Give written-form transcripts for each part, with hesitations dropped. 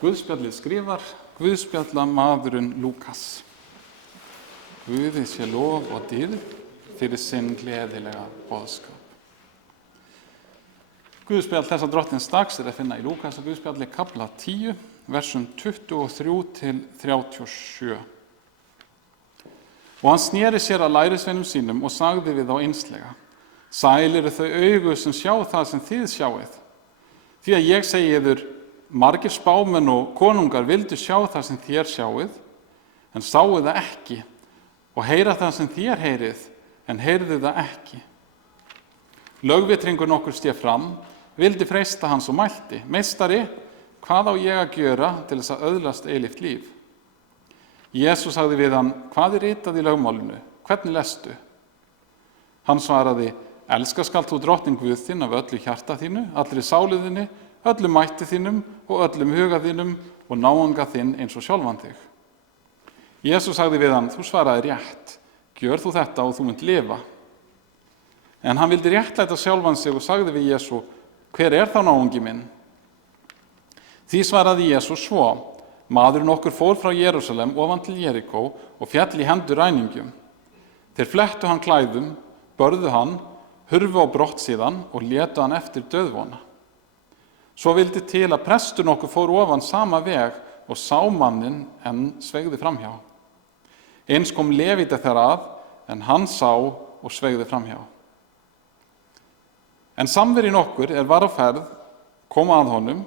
Guðspjallið skrifar Guðspjallamaðurinn Lúkas. Guði sé lof og dýrð fyrir sinn gleðilega boðskap. Guðspjall þessa drottins dags að finna í Lúkas og Guðspjalli kafla 10, versum 23 til 37. Og hann sneri sér að lærisveinum sínum og sagði við þá einslega: Sæl eru þau augu sem sjá það sem þið sjáið. Því að ég segi yður, margir spámenn og konungar vildu sjá það sem þér sjáið, en sáu það ekki, og heyra það sem þér heyrið, en heyrðu það ekki. Lögvitringur nokkur sté fram, vildi freista hans og mælti: Meistari, hvað á ég að gjöra til þess að öðlast eilíft líf? Jesús sagði við hann: Hvað er ritað í lögmálinu? Hvernig lestu? Hann svaraði: Elska skalt þú drottinn Guð þinn af öllu hjarta þínu, allri sálu þinni, öllum mætti þínum og öllum huga þínum og náunga þinn eins og sjálfan þig. Jesús sagði við hann: Þú svaraði rétt, gjör þú þetta og þú munt lifa. En hann vildi réttlæta sjálfan sig og sagði við Jesú: Hver er þá náungi minn? Því svaraði Jesús svo: Maðurinn okkur fór frá Jerúsalem ofan til Jerikó og féll í hendur ræningjum. Þeir flettu hann klæðum, börðu hann, hurfu á brott síðan og létu hann eftir dauðvona. Svo vildi til að prestur nokkur fór ofan sama veg og sá manninn en sveigði framhjá. Eins kom Levita þar að, en hann sá og sveigði framhjá. En samverinn okkur var á ferð, kom að honum,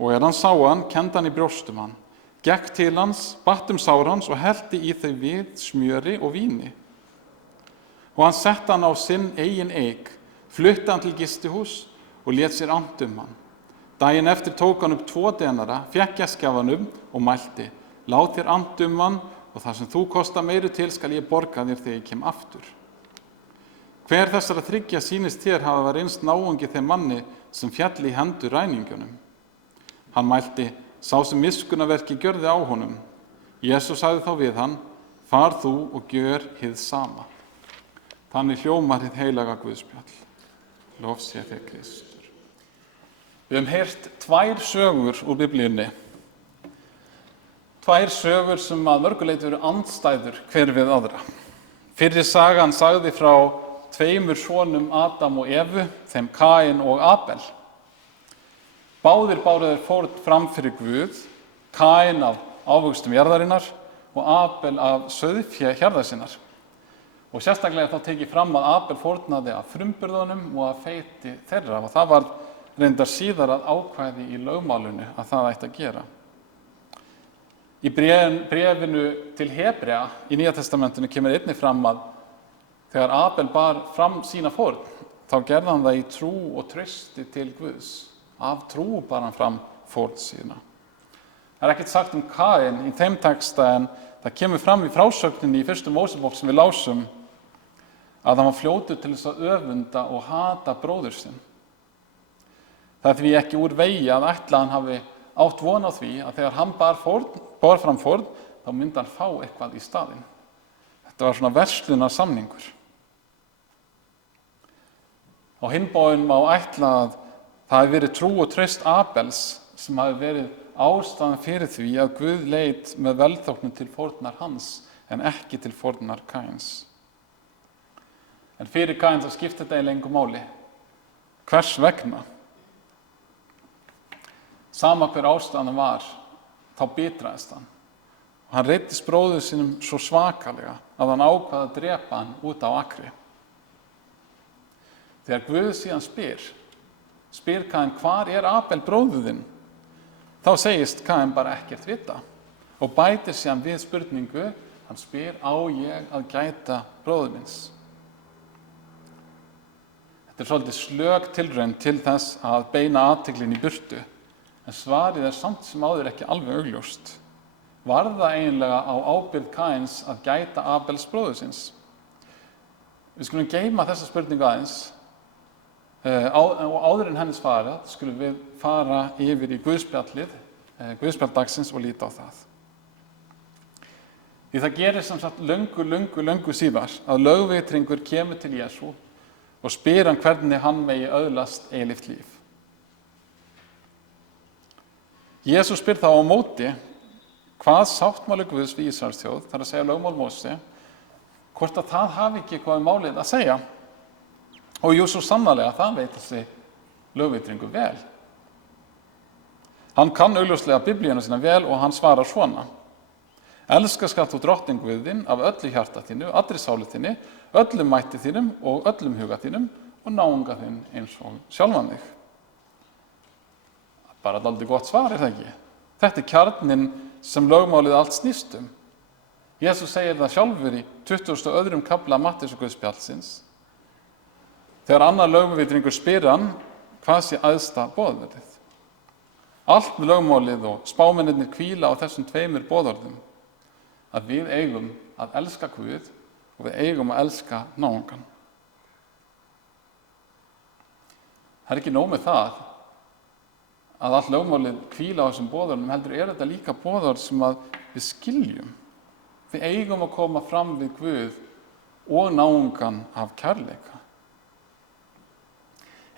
og hann sá hann, kenndi hann í brjóstum hann, gekk til hans, batt sár hans og hellti í þau við smjöri og víni. Og hann setti hann á sinn eigin eik, flutti hann til gistihús og lét sér annt hann. Daginn eftir tók hann upp 2 denara, fékk gestgjafanum og mælti: Lát þér annt hann og það sem þú kostar meiru til skal ég borga þér þegar ég kem aftur. Hver þessara 3 sýnist þér hafa reynst náungi þeim manni sem féll í hendur ræningjunum? Hann mælti: Sá sem miskunnaverki gjörði á honum. Jesús sagði þá við hann: Far þú og gjör hið sama. Þannig hljómar hið heilaga Guðspjall. Lof sé þér Kristur. Við höfum heyrt 2 sögur úr Biblíunni. 2 sögur sem að mörgu leyti eru andstæður hver við aðra. Fyrri sagan sagði frá 2 sonum Adam og Evu, þeim Kain og Abel. Báðir báru þeir fórn fram fyrir Guð, Kain af ávöxtum jarðarinnar og Abel af sauðfé hjarðar sinnar. Og sérstaklega þá tekið fram að Abel fórnaði af frumburðunum og af feiti þeirra, og það var reyndar síðar að ákvæði í lögmálinu að það ætti að gera. Í bréfinu til Hebrea í Nýja testamentinu kemur einnig fram að þegar Abel bar fram sína fórn, þá gerði hann það í trú og trausti til Guðs. Af trú bar hann fram fórn sína. Það er ekkert sagt um Kain í þeim texta, en það kemur fram í frásögninni í 1. Mósebók sem við lásum að hann var fljótur til þess að öfunda og hata bróður sinn. Það er því ekki úr vegi að ætla hann hafi átt von á því að þegar hann bar fram fórn, þá myndi hann fá eitthvað í staðinn. Þetta var svona verslunarsamningur. Á hinn bóginn má ætla að það hafi verið trú og traust Abels sem hafi verið ástæðan fyrir því að Guð leit með velþóknun til fórnar hans en ekki til fórnar Kains. En fyrir Kain þá skipti þetta eiginlega engu máli. Hvers vegna? Sama hver ástæðan var, þá bitraðist hann. Og hann reiddist bróður sínum svo svakalega að hann ákvað að drepa hann út á akri. Þegar Guð síðan spyr Kain: Hvar er Abel bróður þinn? Þá segist Kain bara ekkert vita og bætir síðan við spurningu. Hann spyr: Á ég að gæta bróður míns? Þetta er svolítið slök tilraun til þess að beina athyglinni í burtu, en svarið er samt sem áður ekki alveg augljóst. Var það eiginlega á ábyrgð Kains að gæta Abels bróður síns? Við skulum geyma þessa spurningu aðeins, og áður en henni svarað skulum við fara yfir í Guðspjall dagsins og líta á það. Því það gerir sem sagt löngu síðar að lögvitringur kemur til Jesú og spyr hann hvernig hann megi öðlast eilíft líf. Jesús spyr þá á móti hvað sáttmáli Guðs við Ísraels þjóð, þar að segja lögmál Móse, hvort að það hafi ekki eitthvað um málið að segja. Og jú, svo sannarlega, það veit þessi lögvitringur vel. Hann kann augljóslega Biblíuna sína vel og hann svarar svona: elska skalt þú drottinn Guð þinn af öllu hjarta þínu, allri sálu þinni, öllum mætti þínum og öllum huga þínum og náunga þinn eins og sjálfan þig. Bara dálítið gott svar, það ekki? Þetta er kjarninn sem lögmálið allt snýst um. Jesús segir það sjálfur í 22. kafla Matteusarguðspjallsins, þegar annar lögvitringur spyr hann hvað sé æðsta boðorðið. Allt lögmálið og spámennirnir hvíla á þessum tveimur boðorðum, að við eigum að elska Guð og við eigum að elska náungan. Það er ekki nóg með það að allt lögmálið hvíla á þessum boðorðum, heldur þetta líka boðorð sem að við skiljum. Við eigum að koma fram við Guð og náungan af kærleika.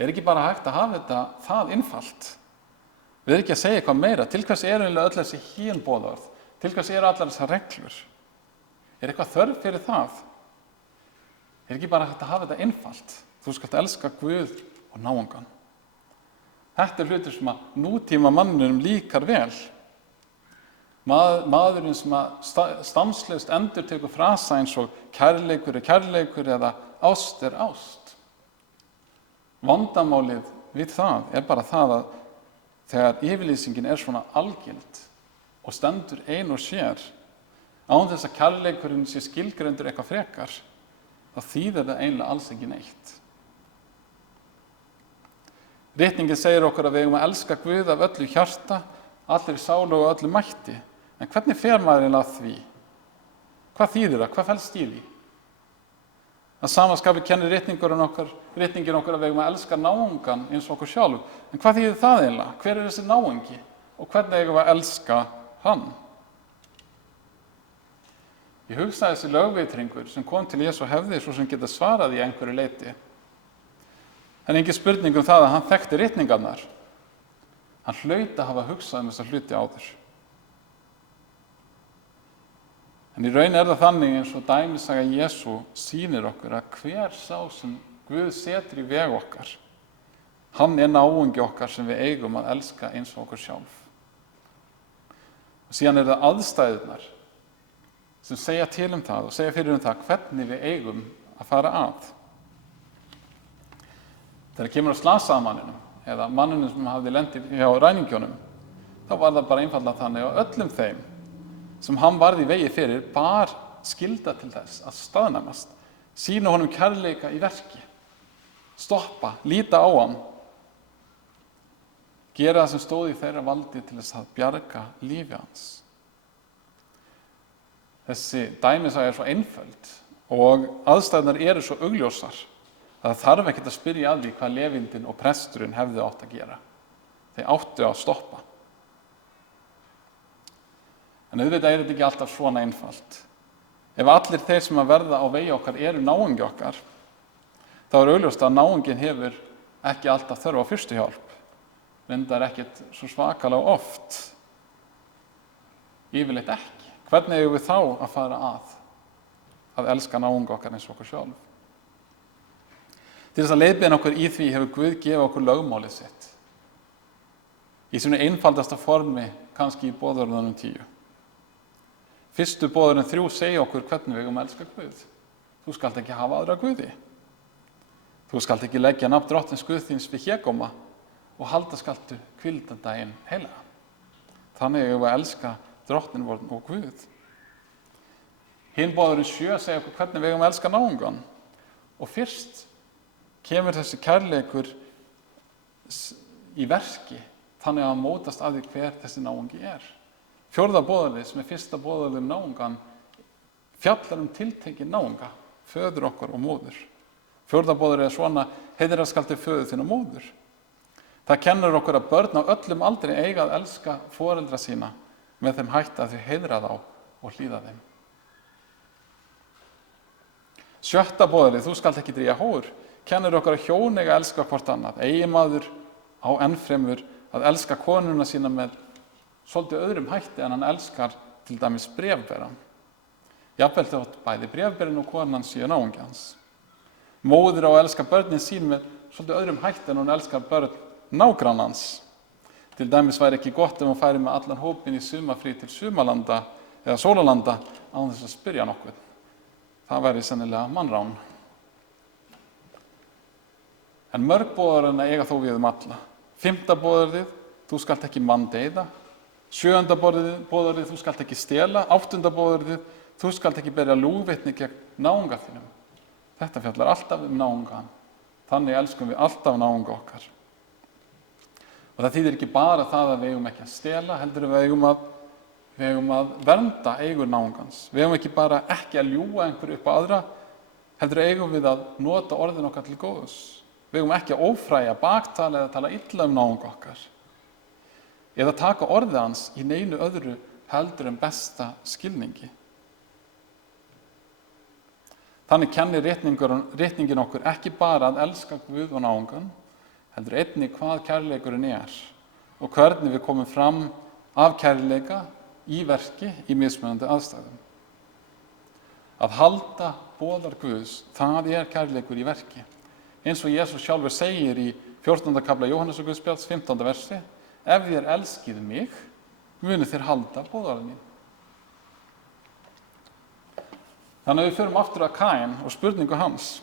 Er ekki bara hægt að hafa þetta það einfalt? Við erum ekki að segja eitthvað meira. Til hvers eru öll þessi boðorð? Til hvers eru allar þessar reglur? Er eitthvað þörf fyrir það? Er ekki bara hægt að hafa þetta einfalt? Þú skalt elska Guð og náungan. Þetta er hlutur sem að nútíma manninum líkar vel. Maðurinn sem að stanslaust endurtekur frasa eins og kærleikur er kærleikur eða ást er ást. Vandamálið við það er bara það að þegar yfirlýsingin er svona algild og stendur ein og sér, án þess að kærleikurinn sé skilgreindur eitthvað frekar, þá þýðir það eiginlega alls ekki neitt. Ritningin segir okkur að við eigum að elska Guð af öllu hjarta, allri sálu og öllu mætti. En hvernig fer maður eiginlega að því? Hvað þýðir það? Hvað felst í því? Að sama skapi kennir ritningin okkur að við eigum að elska náungan eins og okkur sjálf. En hvað þýðir það eiginlega? Hver er þessi náungi? Og hvernig eigum við að elska hann? Ég hugsaði þessi lögvitringur sem kom til Jesú hefði svo sem geta svarað í einhverju leyti. En engin spurning um það að hann þekkti ritningarnar. Hann hlaut að hafa hugsað þessa hluti áður. En í raun er það þannig eins og dæmisaga Jesú sýnir okkur að hver sá sem Guð setur í veg okkar, hann er náungi okkar sem við eigum að elska eins og okkur sjálf. Og síðan er það aðstæðurnar sem segja til um það og segja fyrir um það hvernig við eigum að fara að. Þegar kemur að slasaða manninum eða manninum sem hafði lent hjá ræningjónum, þá var það bara einfaldlega þannig að öllum þeim sem hann varði í vegi fyrir bar skylda til þess að staðnæmast, sýna honum kærleika í verki, stoppa, líta á hann, gera það sem stóð í þeirra valdi til þess að bjarga lífi hans. Þessi dæmisaga er svo einföld og aðstæðurnar eru svo augljósar að það þarf ekkert að spyrja að því hvað lefindin og presturinn hefðu átt að gera. Þeir áttu að stoppa. En auðvitað er þetta ekki alltaf svona einfalt. Ef allir þeir sem að verða á vegi okkar eru náungi okkar, þá er augljóst að náungin hefur ekki alltaf þörf á fyrstu hjálp. Reyndar ekkert svo svakalega oft. Yfirleitt ekki. Hvernig eigum við þá að fara að elska náunga okkar eins og okkur sjálf? Til þess að leiðbeina okkur í því hefur Guð gefið okkur lögmálið sitt. Í svona einfaldasta formi kannski í boðorðunum 10. Fyrstu boðorðin 3 segja okkur hvernig við eigum að elska Guð. Þú skalt ekki hafa aðra guði. Þú skalt ekki leggja nafn drottins Guð þíns við hégóma og halda skaltu hvíldardaginn heilaga. Þannig eigum við að elska drottinn vorn og Guð. Hinn boðorðin 7 segja okkur hvernig við eigum að elska náungan. Og fyrst kemur þessi kærleikur í verki þannig að mótast að því hver þessi náungi er. 4. boðorðið sem er fyrsta boðorðið náungan fjallar tiltekinn náunga, föður okkar og móður. 4. boðorðið er svona: heiðra skaltu föður þinn og móður. Það kennir okkur að börn á öllum aldri eiga að elska foreldra sína með þeim hætti að þau heiðra þá og hlýða þeim. 7. boðorðið, þú skalt ekki drýgja hór, kennir okkur að hjón eiga að elska hvort annað. Eiginmaður á ennfremur að elska konuna sína með svolítið öðrum hætti en hann elskar til dæmis bréfberann. Jafnvel þótt bæði bréfberinn og konan séu náungi hans. Móðir á að elska börnin sín með svolítið öðrum hætti en hún elskar börn nágrannans. Til dæmis væri ekki gott ef hún færi með allan hópinn í sumarfrí til sumarlanda eða sólarlanda án þess að spyrja nokkuð. Það væri sennilega mannrán. En mörg boðorðanna eiga þó við alla. 5. boðorðið, þú skalt ekki manndeyða. 7. boðorðið, þú skalt ekki stela. 8. boðorðið, þú skalt ekki berja lúgvitni gegn náunga þínum. Þetta fjallar alltaf náungan. Þannig elskum við alltaf náunga okkar. Og það þýðir ekki bara það að við eigum ekki að stela, heldur við eigum að vernda eigur náungans. Við eigum ekki bara ekki að ljúga einhverju upp á aðra, heldur eigum við að nota orðin okkar til góðs. Við eigum ekki að ófræja, baktala eða tala illa náunga okkar. Eða taka orðið hans í neinu öðru heldur en besta skilningi. Þannig kennir ritningin okkur ekki bara að elska Guð og náungan, heldur einnig hvað kærleikurinn og hvernig við komum fram af kærleika í verki í mismunandi aðstæðum. Að halda boðar Guðs, það kærleikur í verki. Eins og Jesús sjálfur segir í 14. kafla Jóhannesarguðspjalls 15. versi: ef þér elskið mig, munu þér halda boðorð mín. Þannig að við förum aftur að Kain og spurningu hans.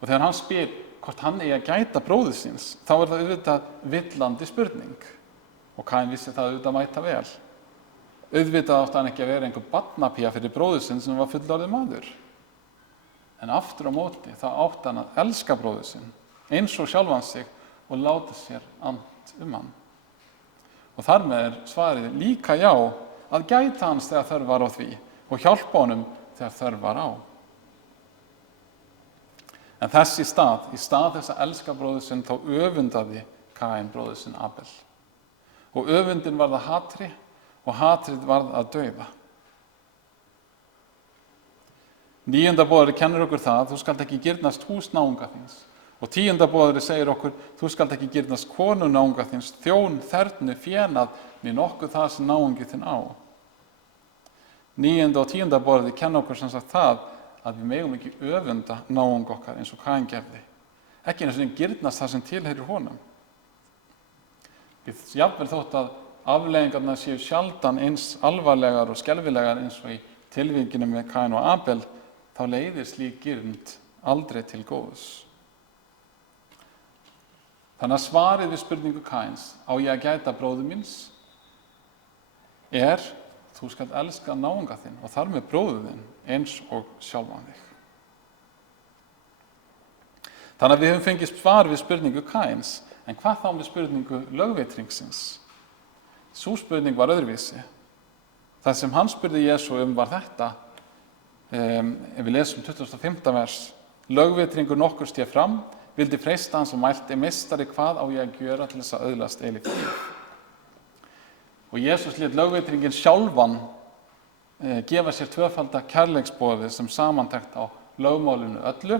Og þegar hann spyr hvort hann eigi að gæta bróður síns, þá það auðvitað villandi spurning. Og Kain vissi það auðvitað mæta vel. Auðvitað átti hann ekki að vera einhver barnapía fyrir bróður sinn sem var fullorðinn maður. En aftur á móti þá átti hann að elska bróður sinn, eins og sjálfan sig, og láta sér ant hann. Og þar með svarið líka já, að gæta hans þegar þörf var á því og hjálpa honum þegar þörf var á. En þess í stað þess að elska bróður sinn, þá öfundaði Kain bróður sinn Abel. Og öfundin varð að hatri og hatrið varð að dauða. 9. boðorðið kennir okkur það, þú skalt ekki girnast hús náunga þíns. Og 10. boðorðið segir okkur, þú skalt ekki girnast konu náunga þíns, þjón, þernu, fénað, né nokkuð það sem náungi þinn á. 9. og 10. boðorðið kenna okkur sem sagt það að við megum ekki öfunda náunga okkar eins og Kain gerði. Ekki eins og girnast það sem tilheyrir honum. Við jafnvel þótt að afleiðingarnar séu sjaldan eins alvarlegar og skelfilegar eins og í tilvíkinu með Kain og Abel, þá leiðir slík girnd aldrei til góðs. Þannig að svarið við spurningu Kains, á ég að gæta bróður míns, þú skalt elska náunga þinn og þar með bróður þinn eins og sjálfan þig. Þannig að við höfum fengið svar við spurningu Kains, en hvað þá með spurningu lögveitringsins? Sú spurning var öðruvísi. Það sem hann spurði Jesú var þetta, ef við lesum 25. vers: lögveitringur nokkur sté fram, vildi freista hans og mælti: meistari, hvað á ég að gjöra til þess að öðlast eilíft líf? Og Jesús lét lögveitringin sjálfan gefa sér tvöfalda kærleiksboðið sem samantekt á lögmálinu öllu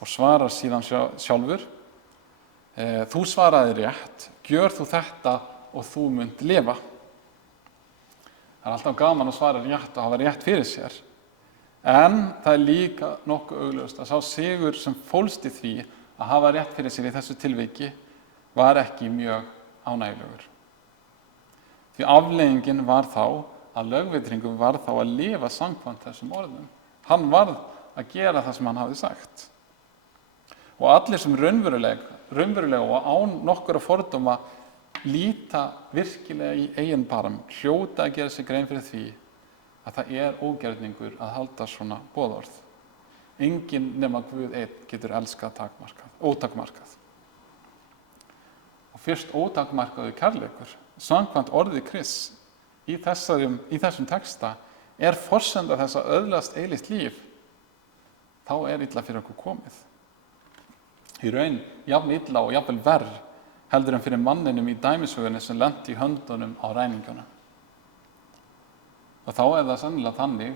og svarar síðan sjálfur: þú svaraði rétt, gjör þú þetta og þú munt lifa. Það alltaf gaman að svara rétt og hafa rétt fyrir sér. En það líka nokkuð augljóst að sá sigur sem fólst í því að hafa rétt fyrir sér í þessu tilviki var ekki mjög ánægjulegur. Því afleiðingin var þá að lögveitringur var þá að lifa samkvæmt þessum orðum. Hann varð að gera það sem hann hafði sagt. Og allir sem raunverulega og án nokkurra fordóma líta virkilega í eigin barm, hljóta að gera sig grein fyrir því að það ógerningur að halda svona boðorð. Enginn nema Guð einn getur elskað ótakmarkað. Og fyrst ótakmarkaður kærleikur, samkvæmt orði Krists í þessum texta, forsenda þess að öðlast eilíft líf, þá illa fyrir okkur komið. Í raun jafn illa og jafnvel verr heldur en fyrir manninum í dæmisögunni sem lenti í höndunum á ræningjunum. Og þá það sennilega þannig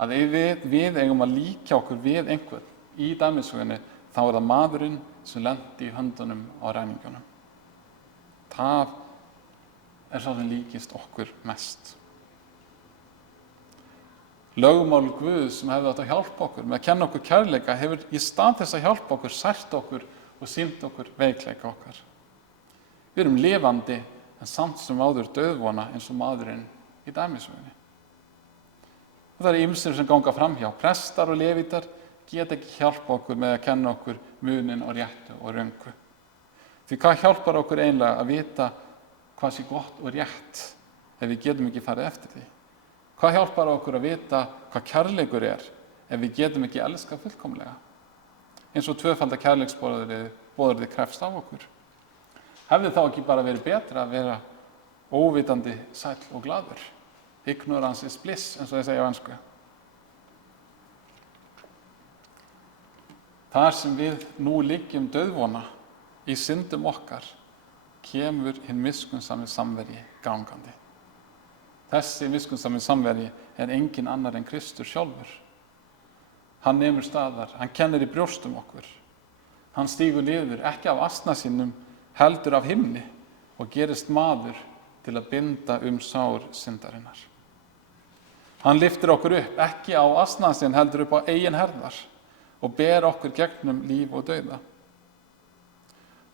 að ef við eigum að líkja okkur við einhvern í dæmisögunni, þá það maðurinn sem lenti í höndunum á ræningjunum. Það sá sem líkist okkur mest. Lögmál Guðs sem hefði átt að hjálpa okkur með að kenna okkur kærleika hefur í stað þess að hjálpa okkur sært okkur og sýnt okkur veikleika okkar. Við erum lifandi en samt sem áður dauðvona eins og maðurinn í dæmisögunni. Og það eru ýmsir sem ganga framhjá. Prestar og levítar geta ekki hjálpa okkur með að kenna okkur munin á réttu og röngu. Því hvað hjálpar okkur einlega að vita hvað sé gott og rétt ef við getum ekki farið eftir því? Hvað hjálpar okkur að vita hvað kærleikur ef við getum ekki elskað fullkomlega? Eins og tvöfalda kærleiksboðorðið krefst af okkur. Hefði þá ekki bara verið betra að vera óvitandi, sæll og glaður? Ignorance is bliss, eins og þeir segja á ensku. Þar sem við nú liggjum dauðvona í syndum okkar, kemur hinn miskunnsami samveri gangandi. Þessi miskunnsami samveri engin annar en Kristur sjálfur. Hann nemur staðar, hann kennir í brjóstum okkur. Hann stígur niður, ekki af asna sínum, heldur af himni og gerist maður til að binda sár syndarinnar. Hann lyftir okkur upp, ekki á asna sinn, heldur upp á eigin herðar og ber okkur gegnum líf og dauða.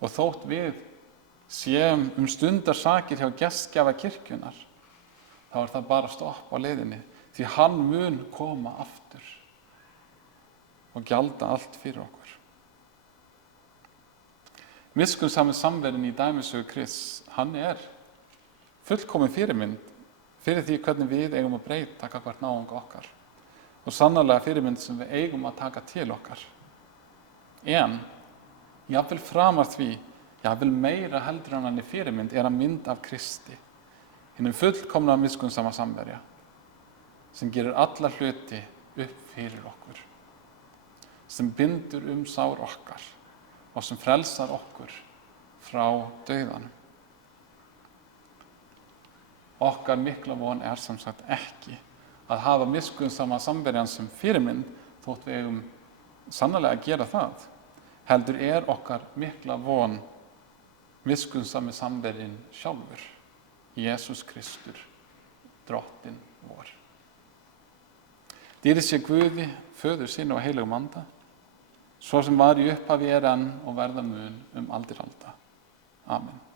Og þótt við séum stundarsakir hjá gestgjafa kirkjunnar, þá það bara stopp á leiðinni, því hann mun koma aftur og gjalda allt fyrir okkur. Miskunnsami samverin í dæmisögu Krists, hann fullkomin fyrirmynd fyrir því hvernig við eigum að breyta gagnvart náunga okkar og sannarlega fyrirmynd sem við eigum að taka til okkar. En jafnvel framar því, jafnvel meira heldur en hann fyrirmynd að mynd af Kristi, hinum fullkomna miskunnsama samverja sem gerir alla hluti upp fyrir okkur, sem bindur sár okkar og sem frelsar okkur frá dauðanum. Okkar mikla von sem sagt ekki að hafa miskunnsama samverjan sem fyrirmynd, þótt við eigum sannarlega að gera það, heldur okkar mikla von miskunnsami samverjinn sjálfur, Jesús Kristur, drottinn vor. Dýrið sé Guði, Föður sínu og heilögum anda, svo sem var í upphafi enn og verða mun aldir alda. Amen.